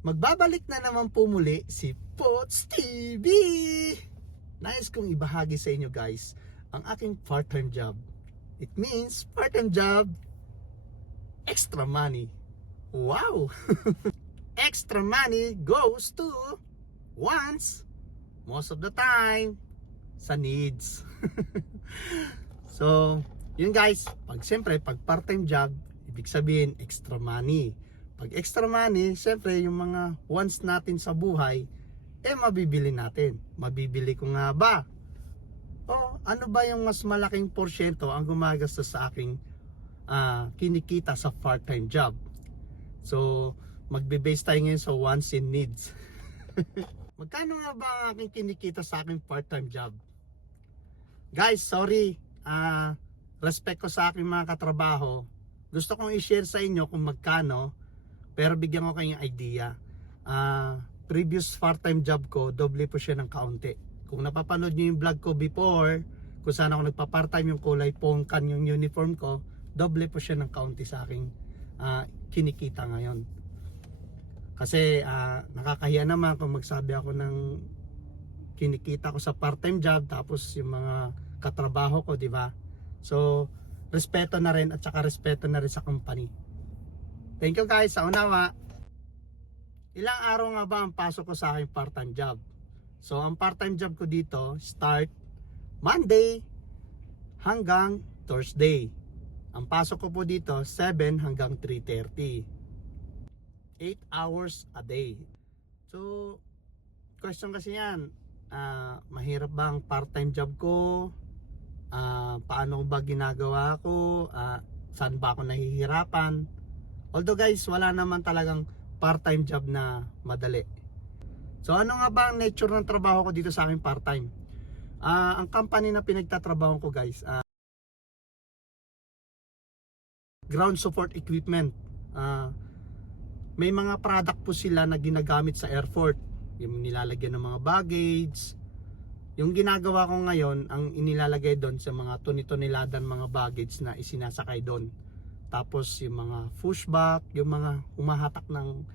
Magbabalik na naman po muli si Pots TV. Nais kong ibahagi sa inyo guys ang aking part-time job. It means part-time job, extra money. Wow! Extra money goes to wants, most of the time, sa needs. So, yun guys, pag part-time job, ibig sabihin extra money. Pag extra money, siyempre yung mga wants natin sa buhay, mabibili natin. Mabibili ko nga ba? O ano ba yung mas malaking porsyento ang gumagastos sa aking kinikita sa part-time job? So, magbe-base tayo ngayon sa wants and needs. Magkano nga ba ang aking kinikita sa aking part-time job? Guys, sorry. Respect ko sa aking mga katrabaho. Gusto kong i-share sa inyo kung magkano, pero bigyan ko kayong idea. Previous part-time job ko, doble po siya ng kaunti. Kung napapanood nyo yung vlog ko before, kung saan ako nagpa-part-time, yung kulay pongkan yung uniform ko, doble po siya ng kaunti sa aking kinikita ngayon. Kasi nakakahiya naman kung magsabi ako ng kinikita ko sa part-time job, tapos yung mga katrabaho ko, di ba? So, respeto na rin at saka respeto na rin sa company. Thank you guys sa unawa. Ilang araw nga ba ang pasok ko sa aking part-time job? So ang part-time job ko dito start Monday hanggang Thursday. Ang pasok ko po dito 7 hanggang 3:30. 8 hours a day. So question kasi yan, mahirap ba ang part-time job ko? Paano ba ginagawa ko? Saan ba ako nahihirapan? Although guys, wala naman talagang part-time job na madali. So ano nga ba ang nature ng trabaho ko dito sa aking part-time? Ang company na pinagtatrabaho ko guys, ground support equipment. May mga product po sila na ginagamit sa airport. Yung nilalagyan ng mga baggage. Yung ginagawa ko ngayon, ang inilalagay doon sa mga toni-toniladan mga baggage na isinasakay doon. Tapos yung mga pushback, yung mga humahatak ng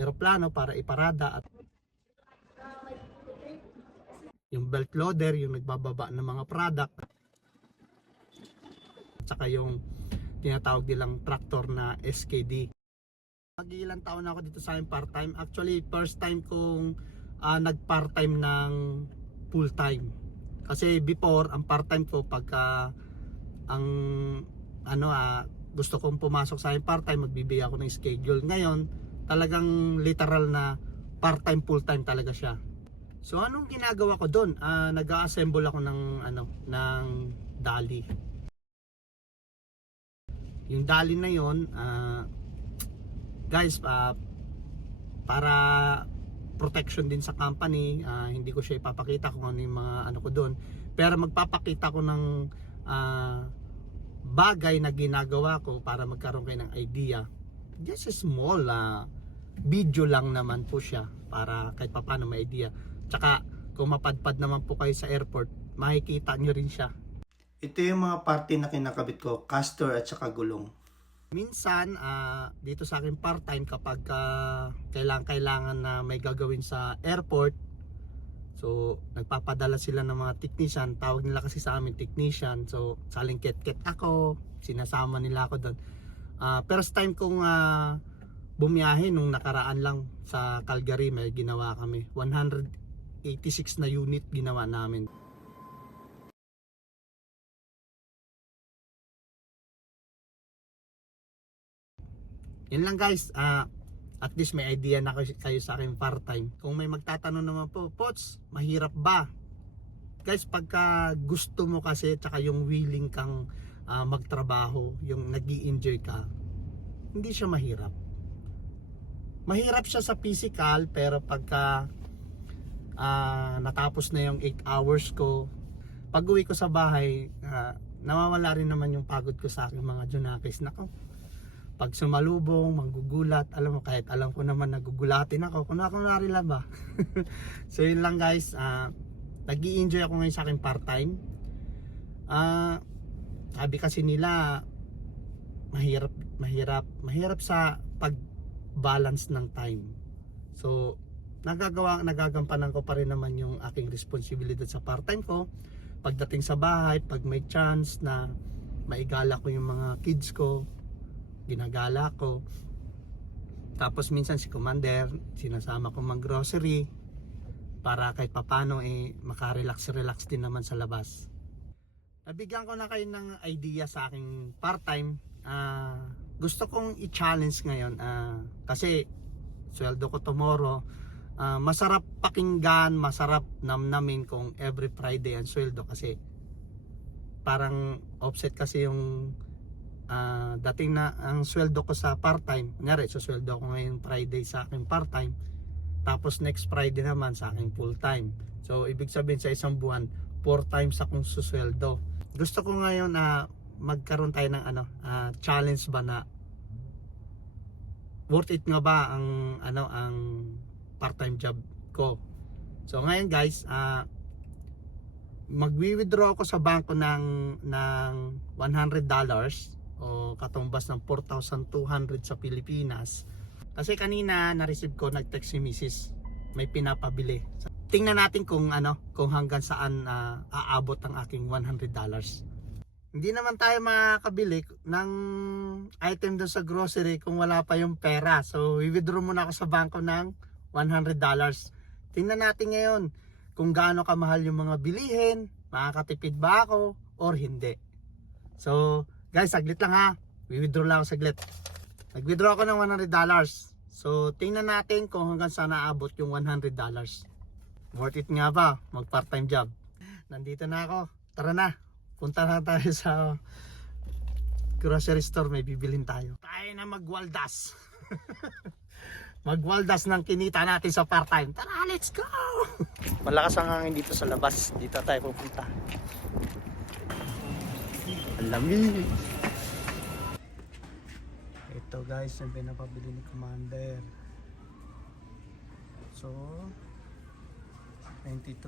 eroplano para iparada, at yung belt loader, yung nagbababa ng mga product, at saka yung tinatawag nilang tractor na SKD. Mag-ilang taon na ako dito sa aking part-time. Actually, first time kong nag-part-time ng full-time. Kasi before, ang part-time ko pagka ang gusto kong pumasok sa akin part-time, magbibigay ako ng schedule. Ngayon, talagang literal na part-time, full-time talaga siya. So anong ginagawa ko doon? Nag-assemble ako ng dolly. Yung dolly na yon, guys, para protection din sa company, hindi ko siya ipapakita kung ano yung mga ko doon, pero magpapakita ko ng bagay na ginagawa ko para magkaroon kayo ng idea. Just a small video lang naman po siya para kahit paano may idea. Tsaka kung mapadpad naman po kayo sa airport, makikita nyo rin siya. Ito yung mga parte na kinakabit ko, caster at saka gulong. Minsan dito sa akin part-time, kapag kailangan na may gagawin sa airport, so nagpapadala sila ng mga technician, tawag nila kasi sa amin technician. So saling ket-ket ako, sinasama nila ako doon. First time kong bumiyahe nung nakaraan lang sa Calgary, may ginawa kami 186 na unit ginawa namin. Yun lang guys, at least may idea na kayo sa akin part-time. Kung may magtatanong naman po, Pots, mahirap ba? Guys, pagka gusto mo kasi, tsaka yung willing kang magtrabaho, yung nag-i-enjoy ka, hindi siya mahirap. Mahirap siya sa physical, pero pagka natapos na yung 8 hours ko, pag uwi ko sa bahay, nawawala rin naman yung pagod ko sa aking mga junakis. Nako, pag sumalubong, manggugulat, alam mo, kahit alam ko naman nagugulatin ako, kunwari lang ba. So yun lang guys, nag-i-enjoy ako ngayon sa akin part-time. Sabi kasi nila, mahirap sa pag balance ng time. So nagagampanan ko pa rin naman yung aking responsibilidad sa part-time ko. Pagdating sa bahay, pag may chance na maigala ko yung mga kids ko, ginagala ko. Tapos minsan si Commander, sinasama ko mag-grocery para kahit papano makarelax din naman sa labas. Nabigyan ko na kayo ng idea sa aking part-time. Gusto kong i-challenge ngayon kasi sweldo ko tomorrow. Masarap pakinggan, masarap namnamin kung every Friday ang sweldo kasi parang offset kasi yung dating na ang sweldo ko sa part-time. Kunyari, so sweldo ko ngayon Friday sa aking part-time, tapos next Friday naman sa aking full-time. So ibig sabihin sa isang buwan 4 times akong susweldo. Gusto ko ngayon magkaroon tayo ng challenge ba na worth it nga ba ang part-time job ko. So ngayon guys, magwi-withdraw ako sa bangko ng $100 o katumbas ng 4,200 sa Pilipinas. Kasi kanina na-receive ko, nag-text si Mrs. may pinapabili. Tingnan natin kung hanggang saan aabot ang aking $100. Hindi naman tayo makakabili ng item doon sa grocery kung wala pa yung pera. So i-withdraw muna ako sa bangko ng $100. Tingnan natin ngayon kung gaano kamahal yung mga bilihin, makakatipid ba ako or hindi. So guys, saglit lang ha, i-withdraw lang ako saglit. Nag-withdraw ako ng $100. So tingnan natin kung hanggang saan aabot yung $100. Worth it nga ba mag part-time job? Nandito na ako, tara na, punta na tayo sa grocery store, may bibilin tayo. Tayo na magwaldas. Magwaldas ng kinita natin sa part-time. Tara, let's go! Malakas ang hangin dito sa labas. Dito tayo pupunta. Ang lamig. Ito guys, yung pinapabili ni Commander. So, $93.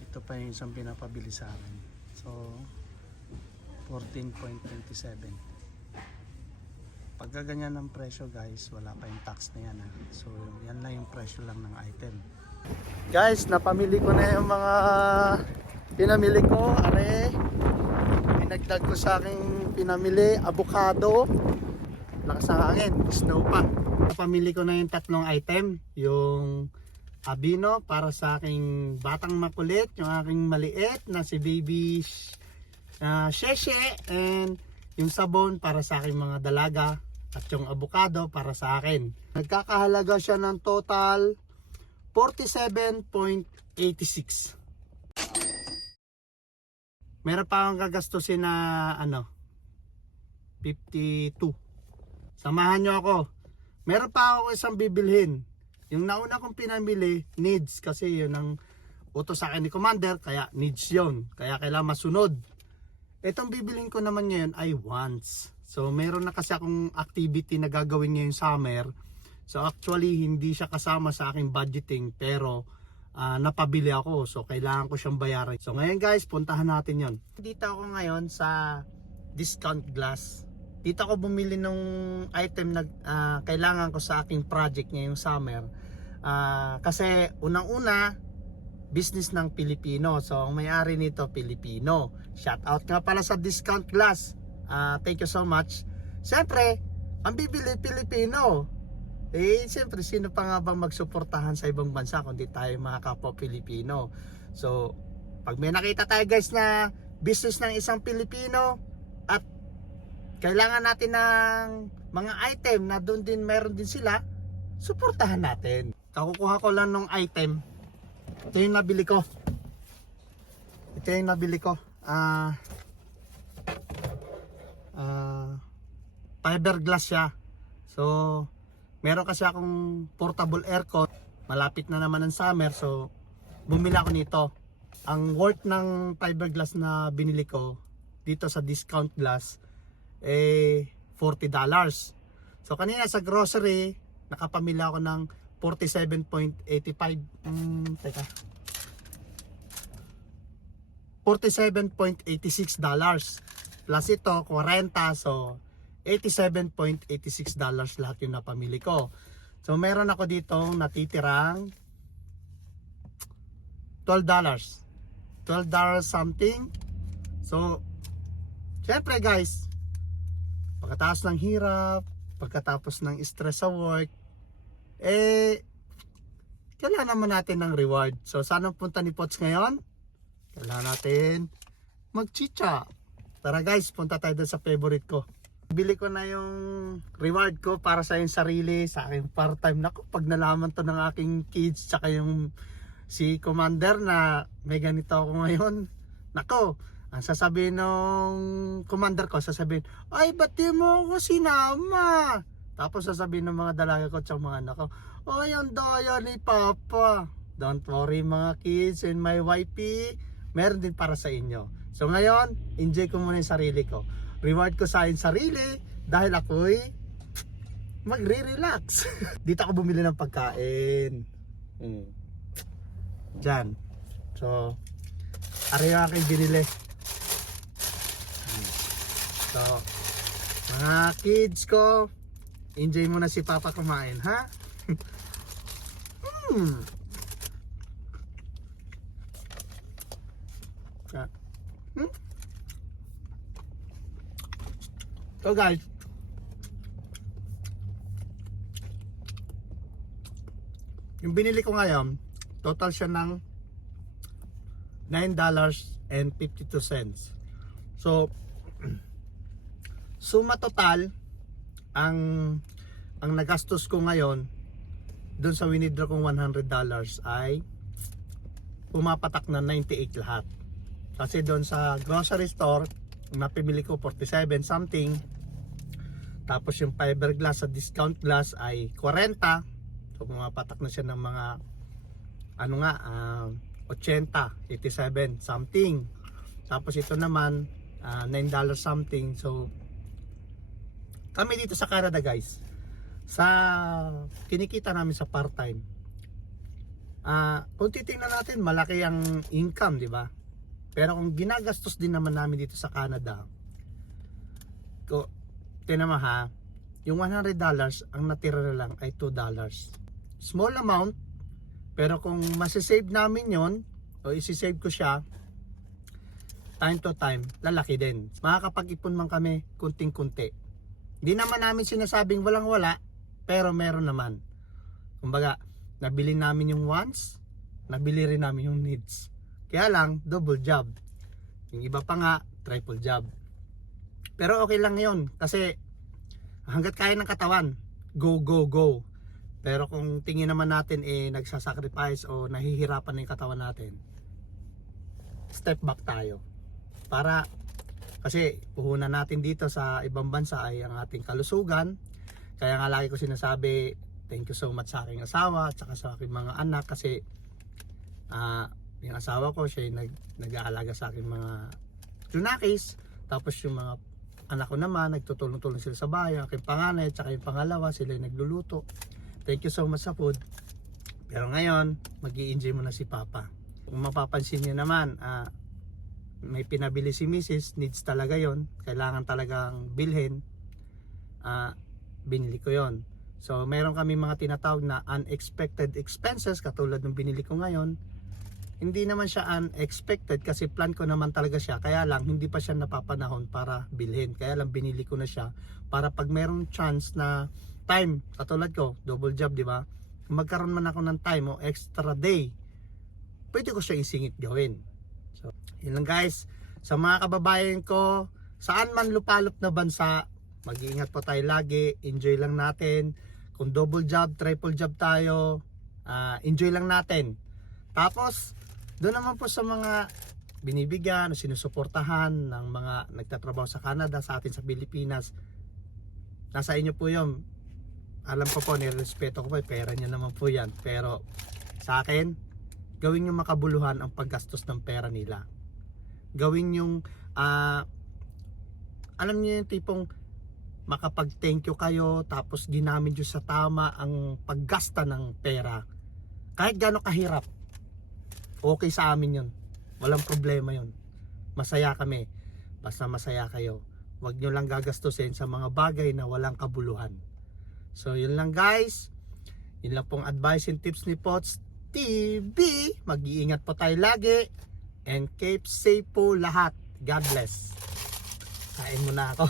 Ito pa yung isang pinapabili sa akin. So, 14.27. Pagka ganyan ng presyo guys, wala pa yung tax na yan. So yan lang yung presyo lang ng item. Guys, napamili ko na yung mga pinamili ko. Are, pinagdag ko sa aking pinamili, avocado, lakas ng hangin, snow pa. Napamili ko na yung tatlong item. Yung Abino para sa aking batang makulit, yung aking maliit na si baby Sheshe, and yung sabon para sa aking mga dalaga, at yung avocado para sa akin. Nagkakahalaga siya ng total 47.86. Meron pa akong gagastusin na 52. Samahan nyo ako. Meron pa ako isang bibilhin. Yung nauna kong pinamili, needs, kasi yun ang utos sa akin ni Commander, kaya needs yun. Kaya kailangan masunod. Itong bibilhin ko naman ngayon ay wants. So meron na kasi akong activity na gagawin ngayong summer. So actually hindi siya kasama sa aking budgeting, pero napabili ako. So kailangan ko siyang bayaran. So ngayon guys, puntahan natin yon. Dito ako ngayon sa discount glass. Dito ako bumili ng item na kailangan ko sa aking project ngayong summer. Kasi unang-una, business ng Pilipino. So ang may-ari nito Pilipino. Shout out nga pala sa discount glass. Thank you so much. Siyempre, ang bibili Pilipino. Siyempre, sino pa nga bang magsuportahan sa ibang bansa kundi tayo mga kapwa Pilipino. So, pag may nakita tayo guys na business ng isang Pilipino at kailangan natin ng mga item na doon din meron din sila, suportahan natin. Kakukuha ko lang ng item. Ito yung nabili ko. Fiberglass siya. So meron kasi akong portable aircon, malapit na naman ang summer, so bumili ako nito. Ang worth ng fiberglass na binili ko dito sa discount glass $40. So kanina sa grocery nakapamili ako ng 47.85. Teka, $47.86 plus ito 40, so $87.86 lahat yung napamili ko. So meron ako dito natitirang $12. $12 something. So syempre guys, pagkatapos ng hirap, pagkatapos ng stress sa work, kailangan naman natin ng reward. So saan ang punta ni Pots ngayon? Kailangan natin magchicha. Tara guys, punta tayo doon sa favorite ko. Bili ko na yung reward ko para sa yung sarili, sa aking part-time. Naku, pag nalaman to ng aking kids, tsaka yung si Commander na may ganito ako ngayon. Naku, ang sasabihin ng Commander ko, sasabihin, ay ba't di mo ako sinama? Tapos sasabihin ng mga dalaga ko tsaka mga anak ko, ay ang daya ni Papa. Don't worry mga kids and my wifey, meron din para sa inyo. So ngayon, enjoy ko muna yung sarili ko. Reward ko sa akin sarili dahil ako'y magre-relax. Dito ako bumili ng pagkain. Diyan. So, ari yung aking binili. So, mga kids ko, enjoy muna si Papa kumain, ha? So guys, yung binili ko ngayon, total siya ng $9.52. So, suma total ang nagastos ko ngayon doon sa winidraw kong $100 ay pumapatak na 98 lahat. Kasi doon sa grocery store, napibili ko 47 something. Tapos yung fiberglass sa discount glass ay 40. So pumapatak na siya ng mga 80, 87 something. Tapos ito naman $9 something. So kami dito sa Canada guys, sa kinikita namin sa part-time, kung titingnan natin malaki ang income, di ba? Pero kung ginagastos din naman namin dito sa Canada, tinama ha, yung $100 ang natira na lang ay $2. Small amount, pero kung masisave namin yon o isisave ko siya time to time, lalaki din. Makakapag-ipon man kami kunting-kunti. Hindi naman namin sinasabing walang-wala, pero meron naman. Kumbaga, nabili namin yung wants, nabili rin namin yung needs. Kaya lang, double job. Yung iba pa nga, triple job. Pero okay lang yun, kasi hanggat kaya ng katawan, go, go, go. Pero kung tingin naman natin nagsasacrifice o nahihirapan na yung katawan natin, step back tayo. Para, kasi puhunan natin dito sa ibang bansa ay ang ating kalusugan. Kaya nga lagi ko sinasabi, thank you so much sa aking asawa at saka sa aking mga anak, kasi yung asawa ko siya yung nag-aalaga sa aking mga junakis. Tapos yung mga anak ko naman, nagtutulong-tulong sila sa bahay. Aking panganay at saka yung pangalawa, sila yung nagluluto. Thank you so much sa food. Pero ngayon, mag-i-enjoy mo na si Papa. Kung mapapansin niyo naman, may pinabili si Mrs. Needs talaga yon, kailangan talagang bilhin. Binili ko yon. So meron kami mga tinatawag na unexpected expenses, katulad ng binili ko ngayon. Hindi naman siya unexpected kasi plan ko naman talaga siya, kaya lang hindi pa siya napapanahon para bilhin. Kaya lang binili ko na siya para pag merong chance na time, katulad ko, double job, di ba? Magkaroon man ako ng time o extra day, pwede ko siya isingit gawin. So, yun lang guys. Sa mga kababayan ko, saan man lupalop na bansa, mag-iingat po tayo lagi, enjoy lang natin. Kung double job, triple job tayo, enjoy lang natin. Tapos, doon naman po sa mga binibigyan o sinusuportahan ng mga nagtatrabaho sa Canada, sa atin sa Pilipinas, nasa inyo po yun. Alam ko po, nirespeto ko po, pera niya naman po yan. Pero sa akin, gawin yung makabuluhan ang paggastos ng pera nila. Gawin yung alam niyo yung tipong makapag thank you kayo, tapos ginamit nyo sa tama ang paggasta ng pera. Kahit gaano kahirap, okay sa amin yun. Walang problema yun. Masaya kami. Basta masaya kayo. Huwag nyo lang gagastusin sa mga bagay na walang kabuluhan. So yun lang guys. Yun lang pong advice and tips ni Pots TV. Mag-iingat po tayo lagi. And keep safe po lahat. God bless. Kain muna ako.